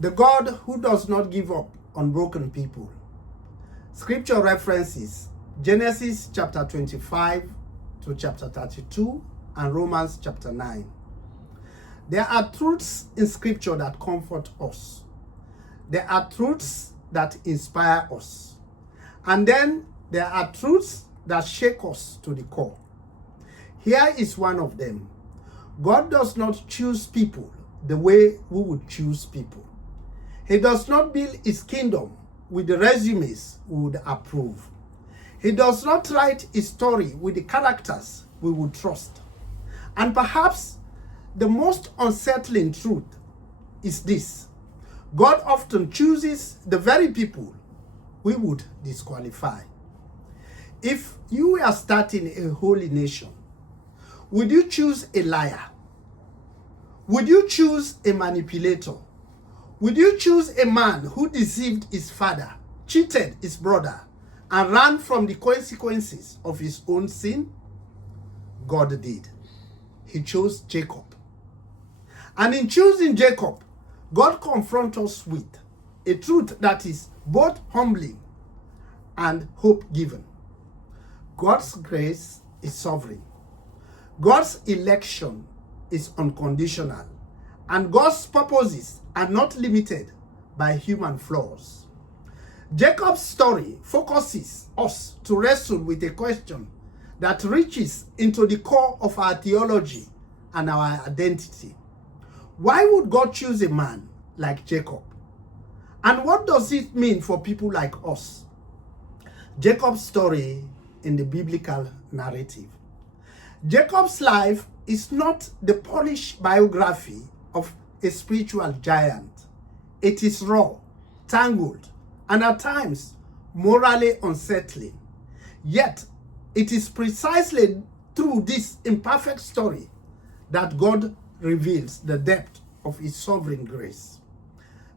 The God who does not give up on broken people. Scripture references Genesis chapter 25 to chapter 32 and Romans chapter 9. There are truths in Scripture that comfort us. There are truths that inspire us. And then there are truths that shake us to the core. Here is one of them. God does not choose people the way we would choose people. He does not build his kingdom with the resumes we would approve. He does not write his story with the characters we would trust. And perhaps the most unsettling truth is this: God often chooses the very people we would disqualify. If you were starting a holy nation, would you choose a liar? Would you choose a manipulator? Would you choose a man who deceived his father, cheated his brother, and ran from the consequences of his own sin? God did. He chose Jacob. And in choosing Jacob, God confronts us with a truth that is both humbling and hope-giving. God's grace is sovereign. God's election is unconditional. And God's purposes are not limited by human flaws. Jacob's story focuses us to wrestle with a question that reaches into the core of our theology and our identity. Why would God choose a man like Jacob? And what does it mean for people like us? Jacob's story in the biblical narrative. Jacob's life is not the polished biography of a spiritual giant. It is raw, tangled, and at times morally unsettling. Yet, it is precisely through this imperfect story that God reveals the depth of his sovereign grace.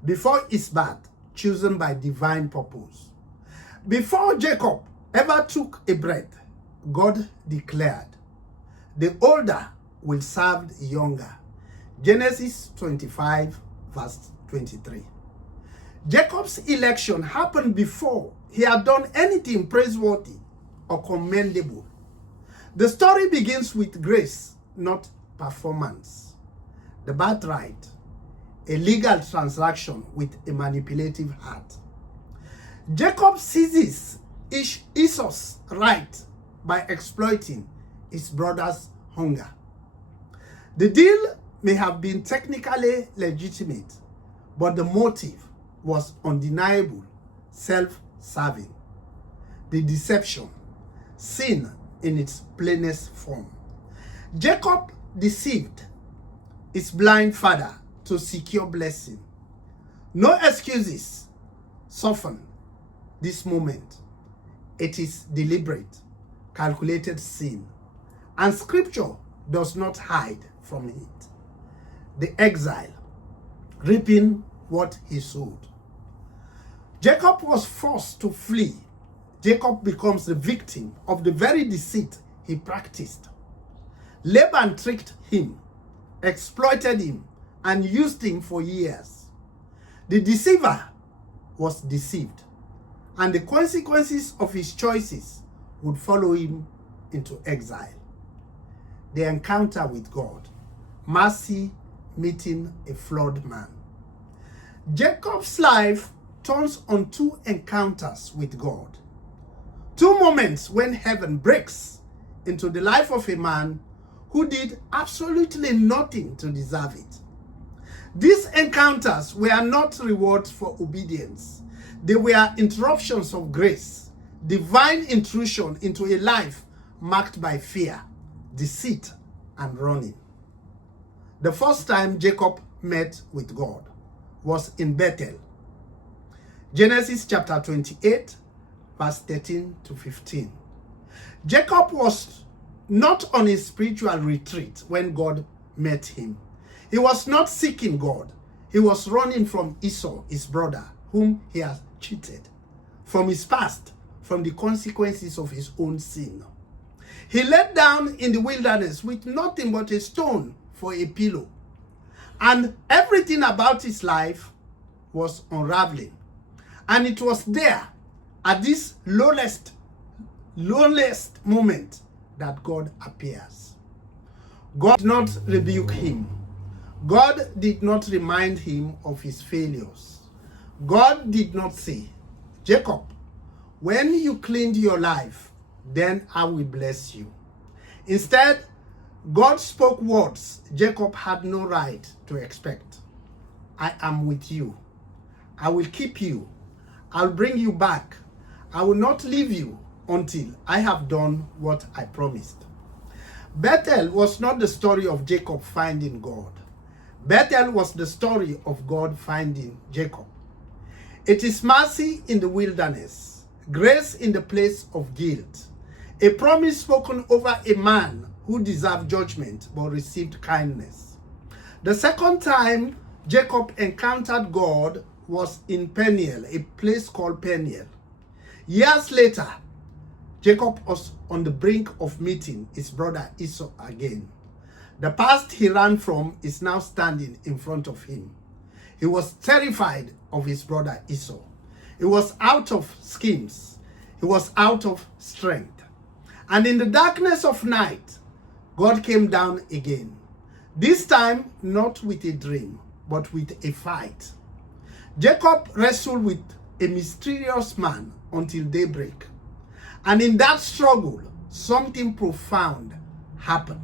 Before his birth, chosen by divine purpose. Before Jacob ever took a breath, God declared, "The older will serve the younger." Genesis 25, verse 23. Jacob's election happened before he had done anything praiseworthy or commendable. The story begins with grace, not performance. The birthright, a legal transaction with a manipulative heart. Jacob seizes Esau's right by exploiting his brother's hunger. The deal may have been technically legitimate, but the motive was undeniable, self-serving. The deception, sin in its plainest form. Jacob deceived his blind father to secure blessing. No excuses soften this moment. It is deliberate, calculated sin, and Scripture does not hide from it. The exile, reaping what he sowed. Jacob was forced to flee. Jacob becomes the victim of the very deceit he practiced. Laban tricked him, exploited him, and used him for years. The deceiver was deceived, and the consequences of his choices would follow him into exile. The encounter with God, mercy meeting a flawed man. Jacob's life turns on two encounters with God. Two moments when heaven breaks into the life of a man who did absolutely nothing to deserve it. These encounters were not rewards for obedience. They were interruptions of grace, divine intrusion into a life marked by fear, deceit, and running. The first time Jacob met with God was in Bethel. Genesis chapter 28, verse 13 to 15. Jacob was not on a spiritual retreat when God met him. He was not seeking God. He was running from Esau, his brother, whom he had cheated, from his past, from the consequences of his own sin. He lay down in the wilderness with nothing but a stone for a pillow. And everything about his life was unraveling. And it was there, at this lowest moment, that God appears. God did not rebuke him. God did not remind him of his failures. God did not say, Jacob, when you cleaned your life, then I will bless you. Instead, God spoke words Jacob had no right to expect. I am with you. I will keep you. I'll bring you back. I will not leave you until I have done what I promised. Bethel was not the story of Jacob finding God. Bethel was the story of God finding Jacob. It is mercy in the wilderness, grace in the place of guilt, a promise spoken over a man who deserved judgment but received kindness. The second time Jacob encountered God was in Peniel, a place called Peniel. Years later, Jacob was on the brink of meeting his brother Esau again. The past he ran from is now standing in front of him. He was terrified of his brother Esau. He was out of schemes. He was out of strength. And in the darkness of night, God came down again. This time, not with a dream, but with a fight. Jacob wrestled with a mysterious man until daybreak. And in that struggle, something profound happened.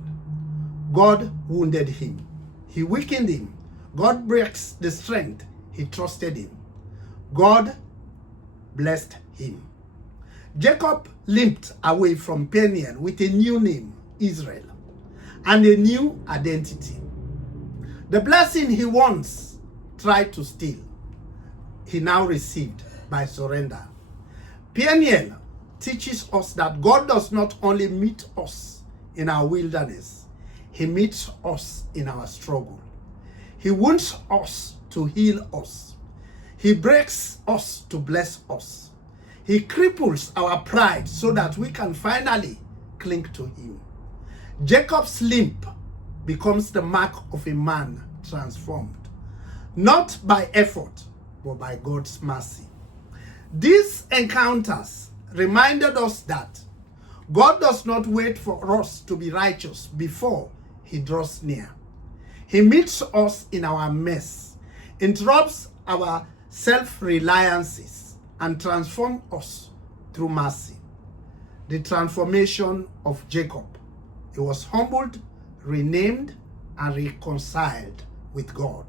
God wounded him. He weakened him. God breaks the strength he trusted in. God blessed him. Jacob limped away from Peniel with a new name, Israel, and a new identity. The blessing he once tried to steal, he now received by surrender. Peniel teaches us that God does not only meet us in our wilderness, he meets us in our struggle. He wounds us to heal us. He breaks us to bless us. He cripples our pride so that we can finally cling to him. Jacob's limp becomes the mark of a man transformed, not by effort, but by God's mercy. These encounters reminded us that God does not wait for us to be righteous before he draws near. He meets us in our mess, interrupts our self-reliances, and transforms us through mercy. The transformation of Jacob. He was humbled, renamed, and reconciled with God.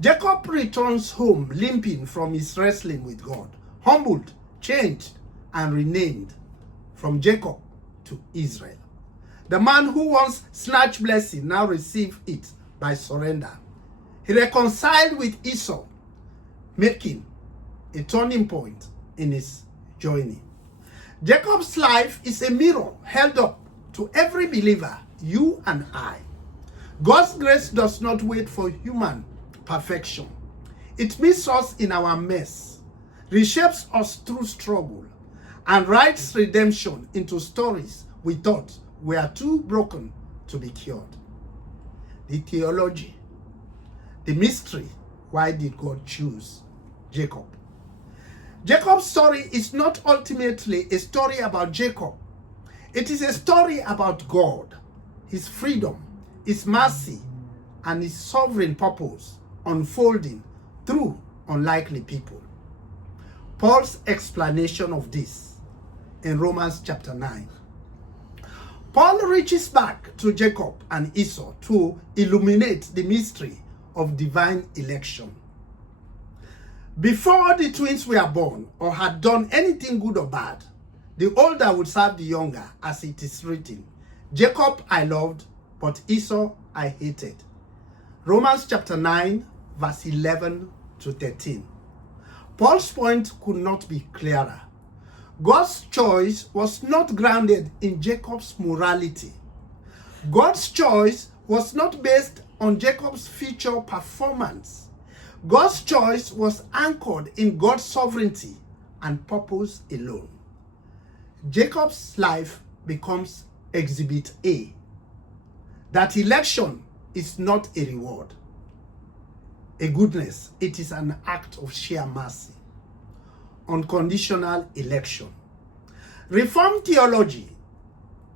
Jacob returns home limping from his wrestling with God, humbled, changed, and renamed from Jacob to Israel. The man who once snatched blessing now received it by surrender. He reconciled with Esau, making a turning point in his journey. Jacob's life is a mirror held up to every believer, you and I. God's grace does not wait for human perfection. It meets us in our mess, reshapes us through struggle, and writes redemption into stories we thought were too broken to be cured. The theology, the mystery, why did God choose Jacob? Jacob's story is not ultimately a story about Jacob. It is a story about God, his freedom, his mercy, and his sovereign purpose unfolding through unlikely people. Paul's explanation of this in Romans chapter 9. Paul reaches back to Jacob and Esau to illuminate the mystery of divine election. Before the twins were born or had done anything good or bad, the older would serve the younger, as it is written, Jacob I loved, but Esau I hated. Romans chapter 9, verse 11 to 13. Paul's point could not be clearer. God's choice was not grounded in Jacob's morality. God's choice was not based on Jacob's future performance. God's choice was anchored in God's sovereignty and purpose alone. Jacob's life becomes exhibit A. That election is not a reward. a goodness, it is an act of sheer mercy. Unconditional election. Reformed theology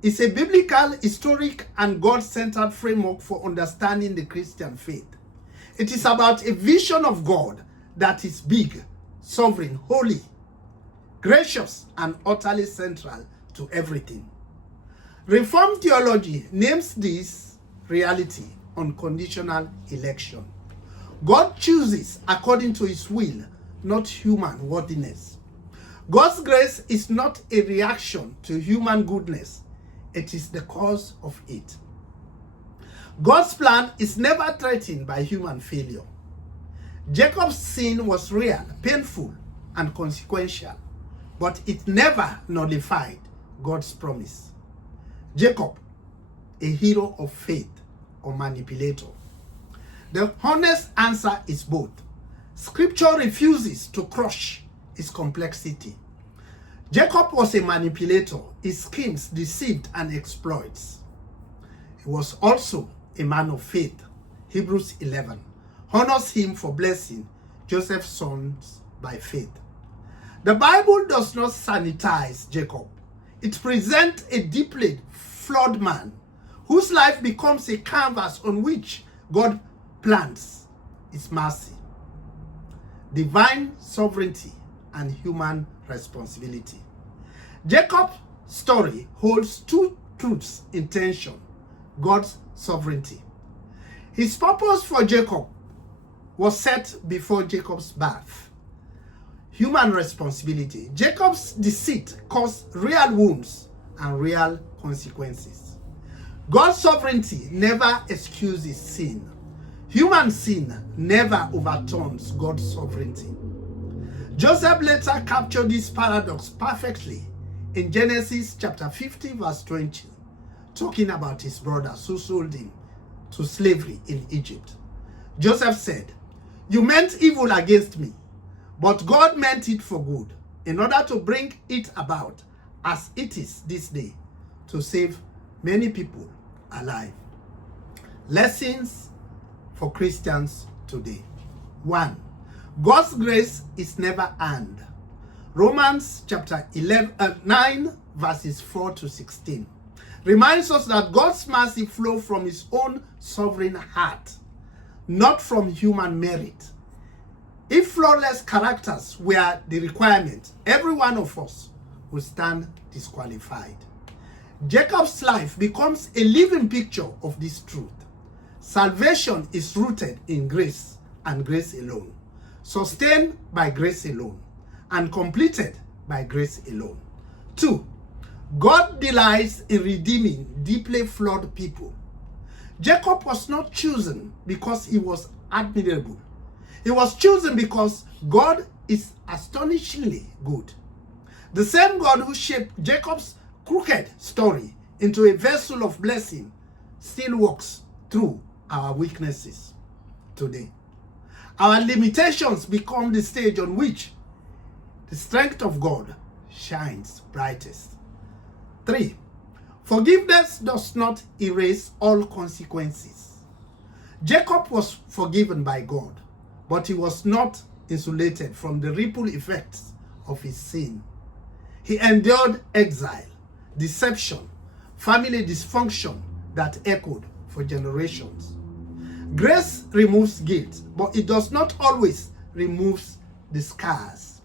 is a biblical, historic, and God-centered framework for understanding the Christian faith. It is about a vision of God that is big, sovereign, holy, gracious, and utterly central to everything. Reformed theology names this reality unconditional election. God chooses according to his will, not human worthiness. God's grace is not a reaction to human goodness. It is the cause of it. God's plan is never threatened by human failure. Jacob's sin was real, painful, and consequential, but it never nullified God's promise. Jacob, a hero of faith or manipulator? The honest answer is both. Scripture refuses to crush its complexity. Jacob was a manipulator. His schemes deceived and exploits. He was also a man of faith. Hebrews 11 honors him for blessing Joseph's sons by faith. The Bible does not sanitize Jacob. It presents a deeply flawed man whose life becomes a canvas on which God plants his mercy, divine sovereignty, and human responsibility. Jacob's story holds two truths in tension: God's sovereignty. His purpose for Jacob was set before Jacob's birth. Human responsibility. Jacob's deceit caused real wounds and real consequences. God's sovereignty never excuses sin. Human sin never overturns God's sovereignty. Joseph later captured this paradox perfectly in Genesis chapter 50 verse 20, talking about his brothers who sold him to slavery in Egypt. Joseph said, "You meant evil against me, but God meant it for good, in order to bring it about as it is this day, to save many people alive." Lessons for Christians today. 1. God's grace is never earned. Romans chapter 9 verses 4 to 16 reminds us that God's mercy flows from his own sovereign heart, not from human merit. If flawless characters were the requirement, every one of us would stand disqualified. Jacob's life becomes a living picture of this truth. Salvation is rooted in grace and grace alone, sustained by grace alone, and completed by grace alone. 2. God delights in redeeming deeply flawed people. Jacob was not chosen because he was admirable. He was chosen because God is astonishingly good. The same God who shaped Jacob's crooked story into a vessel of blessing still works through our weaknesses today. Our limitations become the stage on which the strength of God shines brightest. 3. Forgiveness does not erase all consequences. Jacob was forgiven by God, but he was not insulated from the ripple effects of his sin. He endured exile, deception, family dysfunction that echoed for generations. Grace removes guilt, but it does not always remove the scars.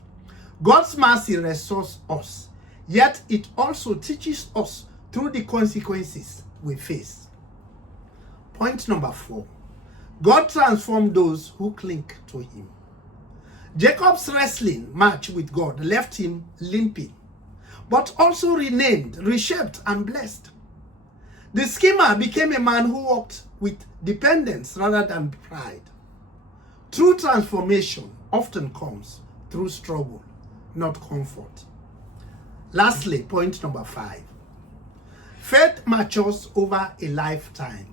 God's mercy restores us, yet it also teaches us through the consequences we face. Point number 4. God transformed those who cling to him. Jacob's wrestling match with God left him limping, but also renamed, reshaped, and blessed. The schemer became a man who walked with dependence rather than pride. True transformation often comes through struggle, not comfort. Lastly, point number 5. Faith matures over a lifetime.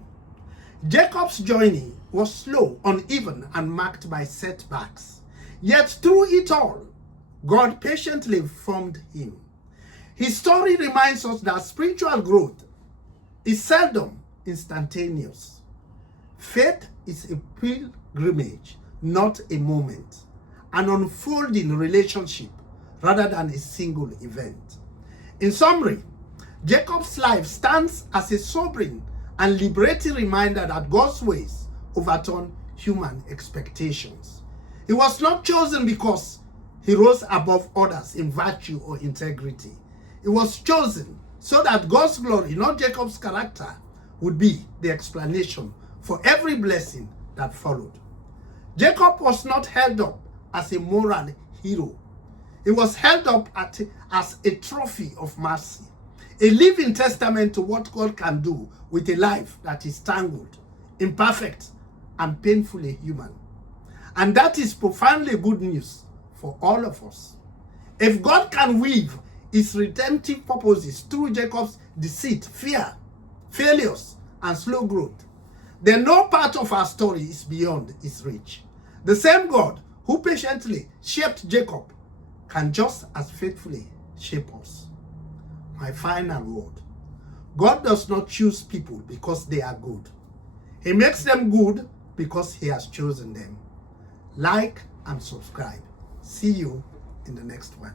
Jacob's journey was slow, uneven, and marked by setbacks. Yet through it all, God patiently formed him. His story reminds us that spiritual growth is seldom instantaneous. Faith is a pilgrimage not a moment, an unfolding relationship rather than a single event. In summary, Jacob's life stands as a sobering and liberating reminder that God's ways overturn human expectations. He was not chosen because he rose above others in virtue or integrity. He was chosen so that God's glory, not Jacob's character, would be the explanation for every blessing that followed. Jacob was not held up as a moral hero. He was held up as a trophy of mercy, a living testament to what God can do with a life that is tangled, imperfect, and painfully human. And that is profoundly good news for all of us. If God can weave his redemptive purposes through Jacob's deceit, fear, failures, and slow growth, then no part of our story is beyond his reach. The same God who patiently shaped Jacob can just as faithfully shape us. My final word: God does not choose people because they are good. He makes them good because he has chosen them. Like and subscribe. See you in the next one.